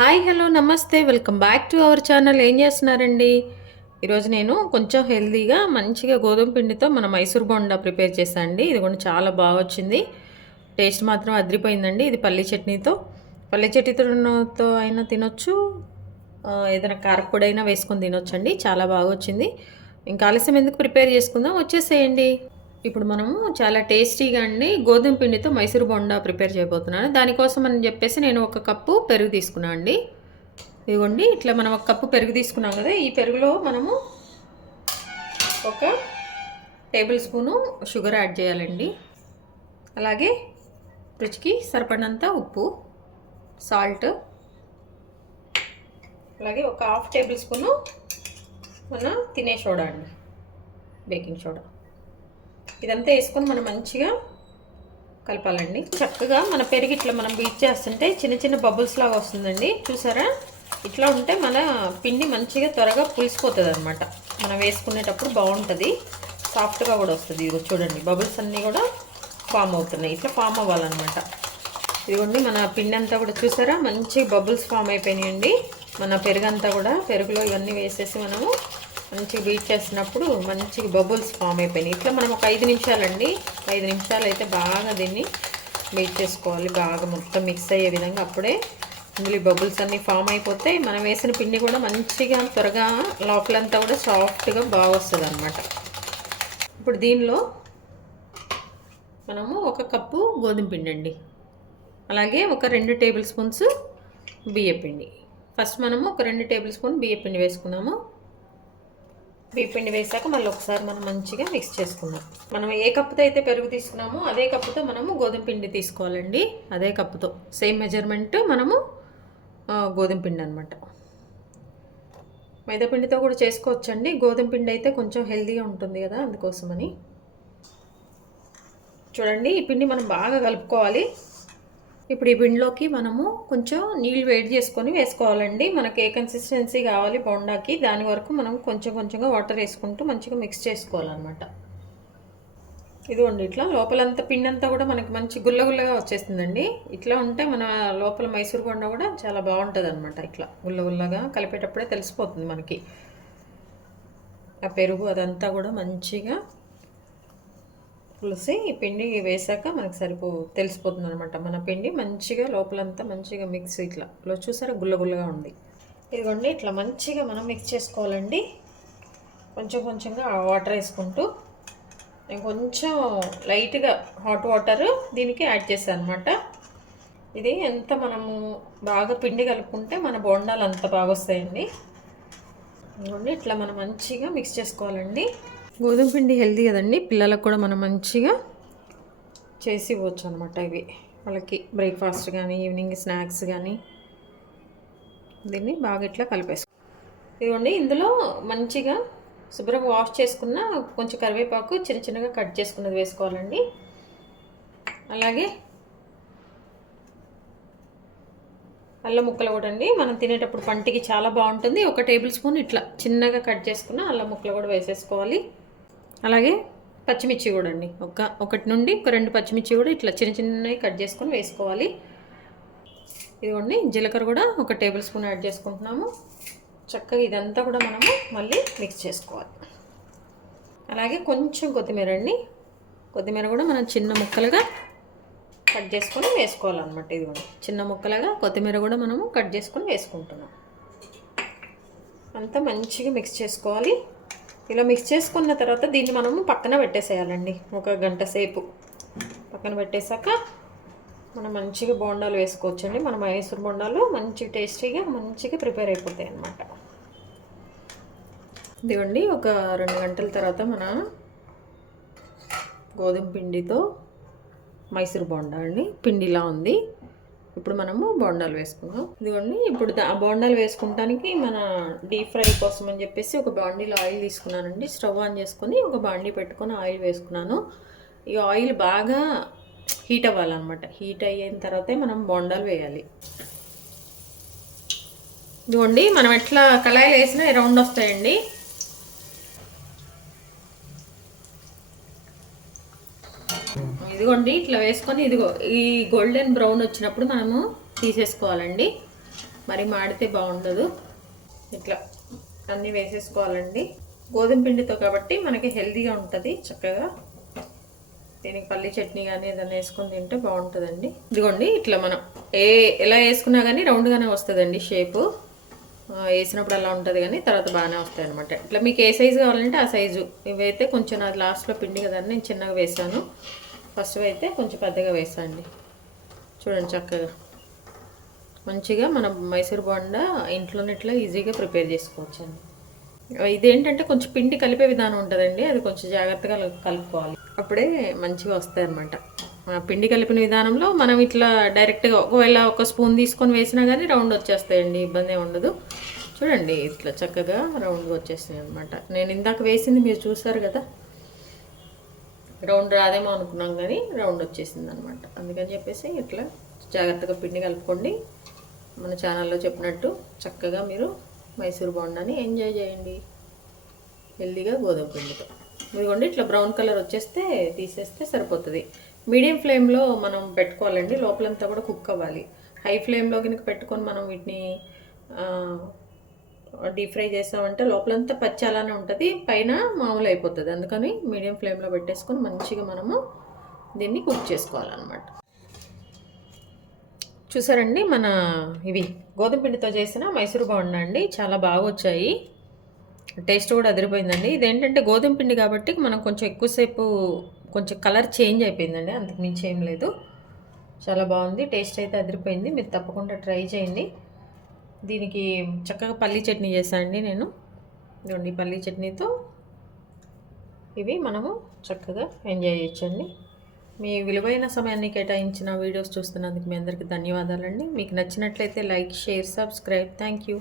Hi hello నమస్తే welcome back to our channel. ఏం చేస్తున్నారండి? ఈరోజు నేను కొంచెం హెల్తీగా మంచిగా గోధుమ పిండితో మన మైసూర్ బోండా ప్రిపేర్ చేశాను అండి. ఇది కూడా చాలా బాగా వచ్చింది. టేస్ట్ మాత్రం అదిరిపోయిందండి. ఇది పల్లి చట్నీతో అయినా తినొచ్చు, ఏదైనా కారపొడి అయినా వేసుకొని తినొచ్చండి. చాలా బాగా వచ్చింది. ఇంకా ఆలస్యం ఎందుకు, ప్రిపేర్ చేసుకుందాం, వచ్చేసేయండి. ఇప్పుడు మనము చాలా టేస్టీగా అండి గోధుమ పిండితో మైసూర్ బోండా ప్రిపేర్ చేయబోతున్నాను. దానికోసం అని చెప్పేసి నేను 1 కప్పు పెరుగు తీసుకున్నాను అండి. ఇదిగోండి, ఇట్లా మనం 1 కప్పు పెరుగు తీసుకున్నాం కదా. ఈ పెరుగులో మనము 1 టేబుల్ స్పూను షుగర్ యాడ్ చేయాలండి. అలాగే రుచికి సరిపడినంత ఉప్పు, సాల్ట్, అలాగే 1/2 టేబుల్ స్పూను మన తినే సోడా అండి, బేకింగ్ సోడా. ఇదంతా వేసుకొని మనం మంచిగా కలపాలండి. చక్కగా మన పెరుగు ఇట్లా మనం బీట్ చేస్తుంటే చిన్న చిన్న బబుల్స్ లాగా వస్తుందండి. చూసారా? ఇట్లా ఉంటే మన పిండి మంచిగా త్వరగా పులిసిపోతుంది అనమాట. మనం వేసుకునేటప్పుడు బాగుంటుంది, సాఫ్ట్గా కూడా వస్తుంది. ఇది చూడండి, బబుల్స్ అన్నీ కూడా ఫామ్ అవుతున్నాయి. ఇట్లా ఫామ్ అవ్వాలన్నమాట. ఇదిగోండి, మన పిండి అంతా కూడా చూసారా మంచి బబుల్స్ ఫామ్ అయిపోయినాయండి. మన పెరుగంతా కూడా, పెరుగులో ఇవన్నీ వేసేసి మనము మంచిగా బీట్ చేసినప్పుడు మంచిగా బబుల్స్ ఫామ్ అయిపోయినాయి. ఇట్లా మనం ఒక 5 నిమిషాలండి, 5 నిమిషాలు అయితే బాగా దీన్ని బీట్ చేసుకోవాలి, బాగా మొత్తం మిక్స్ అయ్యే విధంగా. అప్పుడే ఇందులో బబుల్స్ అన్నీ ఫామ్ అయిపోతే మనం వేసిన పిండి కూడా మంచిగా త్వరగా లోపలంతా కూడా సాఫ్ట్గా బాగా వస్తుంది అన్నమాట. ఇప్పుడు దీనిలో మనము 1 కప్పు గోధుమ పిండి అండి, అలాగే ఒక 2 టేబుల్ స్పూన్స్ బియ్యపిండి. ఫస్ట్ మనము ఒక 2 టేబుల్ స్పూన్ బియ్యపిండి వేసుకున్నాము. బియ్యపిండి వేసాక మళ్ళీ ఒకసారి మనం మంచిగా మిక్స్ చేసుకుందాం. మనం ఏ కప్పుతో అయితే పెరుగు తీసుకున్నామో అదే కప్పుతో మనము గోధుమ పిండి తీసుకోవాలండి. అదే కప్పుతో సేమ్ మెజర్మెంట్ మనము గోధుమ పిండి అనమాట. మైదా పిండితో కూడా చేసుకోవచ్చండి. గోధుమ పిండి అయితే కొంచెం హెల్తీగా ఉంటుంది కదా, అందుకోసమని. చూడండి, ఈ పిండి మనం బాగా కలుపుకోవాలి. ఇప్పుడు ఈ పిండిలోకి మనము కొంచెం నీళ్ళు వేడి చేసుకొని వేసుకోవాలండి. మనకి ఏ కన్సిస్టెన్సీ కావాలి బోండాకి, దాని వరకు మనం కొంచెం కొంచెంగా వాటర్ వేసుకుంటూ మంచిగా మిక్స్ చేసుకోవాలన్నమాట. ఇదిగోండి, ఇట్లా లోపలంతా పిండి అంతా కూడా మనకి మంచి గుల్లగుల్లగా వచ్చేస్తుందండి. ఇట్లా ఉంటే మన లోపల మైసూర్ బోండా కూడా చాలా బాగుంటుంది అనమాట. ఇట్లా గుల్లగుల్లగా కలిపేటప్పుడే తెలిసిపోతుంది మనకి. ఆ పెరుగు అదంతా కూడా మంచిగా పులిసి ఈ పిండి వేసాక మనకు తెలిసిపోతుంది అనమాట. మన పిండి మంచిగా లోపలంతా మంచిగా మిక్స్, ఇట్లా చూసారా గుల్లగుల్లగా ఉంది. ఇదిగోండి, ఇట్లా మంచిగా మనం మిక్స్ చేసుకోవాలండి. కొంచెం కొంచెంగా వాటర్ వేసుకుంటూ, నేను కొంచెం లైట్గా హాట్ వాటర్ దీనికి యాడ్ చేశాను అనమాట. ఇది ఎంత మనము బాగా పిండి కలుపుకుంటే మన బోండాలు అంత బాగా వస్తాయండి. ఇదిగోండి, ఇట్లా మనం మంచిగా మిక్స్ చేసుకోవాలండి. గోధుమ పిండి హెల్తీ కదండి, పిల్లలకు కూడా మనం మంచిగా చేసి ఇవ్వచ్చు అనమాట. ఇవి వాళ్ళకి బ్రేక్ఫాస్ట్ కానీ ఈవినింగ్ స్నాక్స్ కానీ. దీన్ని బాగా ఇట్లా కలిపేసుకో. ఇదిగోండి, ఇందులో మంచిగా శుభ్రంగా వాష్ చేసుకున్న కొంచెం కరివేపాకు చిన్న చిన్నగా కట్ చేసుకున్నది వేసుకోవాలండి. అలాగే అల్లం ముక్కలు కూడా అండి, మనం తినేటప్పుడు పంటికి చాలా బాగుంటుంది. 1 టేబుల్ స్పూన్ ఇట్లా చిన్నగా కట్ చేసుకున్న అల్లం ముక్కలు కూడా వేసేసుకోవాలి. అలాగే పచ్చిమిర్చి కూడా అండి, 1 నుండి 2 పచ్చిమిర్చి కూడా ఇట్లా చిన్న చిన్నవి కట్ చేసుకొని వేసుకోవాలి. ఇదిగోండి, జీలకర్ర కూడా 1 టేబుల్ స్పూన్ యాడ్ చేసుకుంటున్నాము. చక్కగా ఇదంతా కూడా మనము మళ్ళీ మిక్స్ చేసుకోవాలి. అలాగే కొంచెం కొత్తిమీర అండి, కొత్తిమీర కూడా మనం చిన్న ముక్కలుగా కట్ చేసుకొని వేసుకోవాలన్నమాట. ఇదిగోండి, చిన్న ముక్కలుగా కొత్తిమీర కూడా మనము కట్ చేసుకొని వేసుకుంటున్నాం. అంతా మంచిగా మిక్స్ చేసుకోవాలి. ఇలా మిక్స్ చేసుకున్న తర్వాత దీన్ని మనము పక్కన పెట్టేసేయాలండి. 1 గంట సేపు పక్కన పెట్టేశాక మనం మంచిగా బోండాలు వేసుకోవచ్చండి. మన మైసూర్ బోండాలు మంచి టేస్టీగా మంచిగా ప్రిపేర్ అయిపోతాయి అన్నమాట. ఇదిగోండి, 2 గంటల తర్వాత మన గోధుమ పిండితో మైసూర్ బోండా అండి పిండిలా ఉంది. ఇప్పుడు మనము బోండాలు వేసుకుందాం. ఇదిగోండి, ఇప్పుడు ఆ బోండాలు వేసుకుంటానికి మన డీప్ ఫ్రై కోసం అని చెప్పేసి ఒక బాండీలో ఆయిల్ తీసుకున్నానండి. స్టవ్ ఆన్ చేసుకొని ఒక బాండీ పెట్టుకొని ఆయిల్ వేసుకున్నాను. ఈ ఆయిల్ బాగా హీట్ అవ్వాలన్నమాట. హీట్ అయిన తర్వాతే మనం బోండాలు వేయాలి. ఇదిగోండి, మనం ఎట్లా కళాయిలు వేసినా రౌండ్ వస్తాయండి. ఇదిగోండి, ఇట్లా వేసుకొని ఇదిగో ఈ గోల్డెన్ బ్రౌన్ వచ్చినప్పుడు మనము తీసేసుకోవాలండి. మరి మాడితే బాగుండదు. ఇట్లా అన్నీ వేసేసుకోవాలండి. గోధుమ పిండితో కాబట్టి మనకి హెల్తీగా ఉంటుంది. చక్కగా దీనికి పల్లి చట్నీ కానీ ఏదైనా వేసుకొని తింటే బాగుంటుందండి. ఇదిగోండి ఇట్లా మనం ఎలా వేసుకున్నా కానీ రౌండ్గానే వస్తుందండి షేపు. వేసినప్పుడు అలా ఉంటుంది కానీ తర్వాత బాగానే వస్తాయి అనమాట. ఇట్లా మీకు ఏ సైజు కావాలంటే ఆ సైజు. ఇవైతే కొంచెం అది లాస్ట్లో పిండి కదండి నేను చిన్నగా వేసాను. ఫస్ట్ అయితే కొంచెం పెద్దగా వేసాండి. చూడండి చక్కగా మంచిగా మనం మైసూర్ బోండా ఇంట్లోనే ఇట్లా ఈజీగా ప్రిపేర్ చేసుకోవచ్చు అండి. ఇదేంటంటే కొంచెం పిండి కలిపే విధానం ఉంటుందండి. అది కొంచెం జాగ్రత్తగా కలుపుకోవాలి. అప్పుడే మంచిగా వస్తాయి అన్నమాట. పిండి కలిపిన విధానంలో మనం ఇట్లా డైరెక్ట్గా ఒకవేళ ఒక స్పూన్ తీసుకొని వేసినా కానీ రౌండ్ వచ్చేస్తాయండి. ఇబ్బంది ఏమి ఉండదు. చూడండి ఇట్లా చక్కగా రౌండ్గా వచ్చేస్తాయి అనమాట. నేను ఇందాక వేసింది మీరు చూసారు కదా, రౌండ్ రాదేమో అనుకున్నాం కానీ రౌండ్ వచ్చేసింది అనమాట. అందుకని చెప్పేసి ఇట్లా జాగ్రత్తగా పిండి కలుపుకోండి. మన ఛానల్లో చెప్పినట్టు చక్కగా మీరు మైసూర్ బోండాని ఎంజాయ్ చేయండి హెల్దీగా గోధుమ పిండితో. ఇదిగోండి ఇట్లా బ్రౌన్ కలర్ వచ్చేస్తే తీసేస్తే సరిపోతుంది. మీడియం ఫ్లేమ్లో మనం పెట్టుకోవాలండి. లోపలంతా కూడా కుక్ అవ్వాలి. హై ఫ్లేమ్లో కనుక పెట్టుకొని మనం వీటిని డీప్ ఫ్రై చేసామంటే లోపలంతా పచ్చి అలానే ఉంటుంది, పైన మామూలు అయిపోతుంది. అందుకని మీడియం ఫ్లేమ్లో పెట్టేసుకొని మంచిగా మనము దీన్ని కుక్ చేసుకోవాలన్నమాట. చూసారండి మన ఇవి గోధుమ పిండితో చేసిన మైసూర్ బోండా అండి. చాలా బాగా వచ్చాయి. టేస్ట్ కూడా అదిరిపోయిందండి. ఇదేంటంటే గోధుమ పిండి కాబట్టి మనం కొంచెం ఎక్కువసేపు కొంచెం కలర్ చేంజ్ అయిపోయిందండి. అంతకు మించి ఏం లేదు. చాలా బాగుంది. టేస్ట్ అయితే అదిరిపోయింది. మీరు తప్పకుండా ట్రై చేయండి. దీనికి చక్కగా పల్లీ చట్నీ చేశానండి నేను. ఇదిగోండి పల్లీ చట్నీతో ఇవి మనము చక్కగా ఎంజాయ్ చేయొచ్చండి. మీ విలువైన సమయాన్ని కేటాయించిన వీడియోస్ చూస్తున్నందుకు మీ అందరికీ ధన్యవాదాలండి. మీకు నచ్చినట్లయితే like, share, subscribe. Thank you.